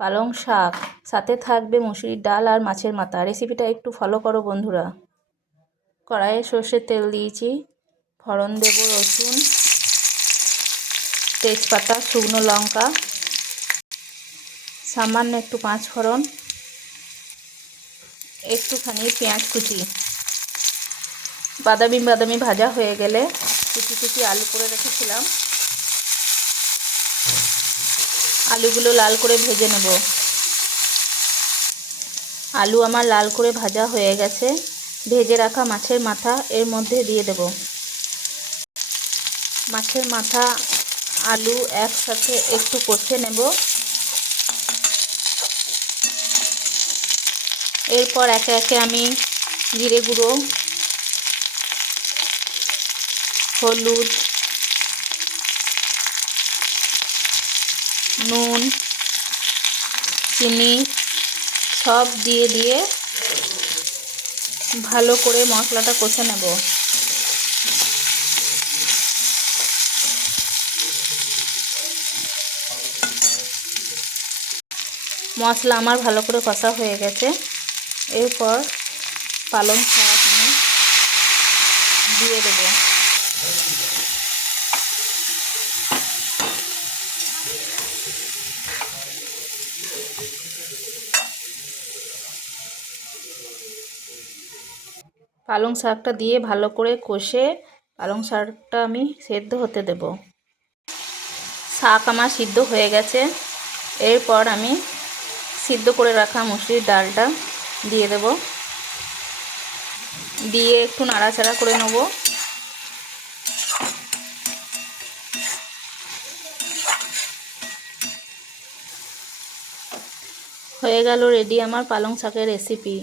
পালং শাক, সাথে থাকবে মুসুরির ডাল আর মাছের মাথা। রেসিপিটা একটু ফলো করো বন্ধুরা। কড়াইয়ে সর্ষের তেল দিয়েছি, ফোড়ন দেব রসুন, তেজপাতা, শুকনো লঙ্কা, সামান্য একটু পাঁচ ফোড়ন, একটুখানি পেঁয়াজ কুচি। বাদামি বাদামি ভাজা হয়ে গেলে কুচি কুচি আলু করে রেখেছিলাম, আলুগুলো লাল করে ভেজে নেব। আলু আমার লাল করে ভাজা হয়ে গেছে। ভেজে রাখা মাছের মাথা এর মধ্যে দিয়ে দেব। মাছের মাথা আলু একসাথে একটু কষে নেব। এরপর একে একে আমি জিরে গুঁড়ো, হলুদ, নুন, চিনি সব দিয়ে ভালো করে মশলাটা কষে নেব। মশলা আমার ভালো করে কষা হয়ে গেছে। এরপর পালং শাক আমি দিয়ে দেব। পালং শাকটা দিয়ে ভালো করে কষে পালং শাকটা আমি সেদ্ধ হতে দেব। শাক আমার সিদ্ধ হয়ে গেছে। এরপর আমি সিদ্ধ করে রাখা মুসুরির ডালটা দিয়ে দেব, দিয়ে একটু নাড়াচাড়া করে নেব। হয়ে গেল রেডি আমার পালং শাকের রেসিপি।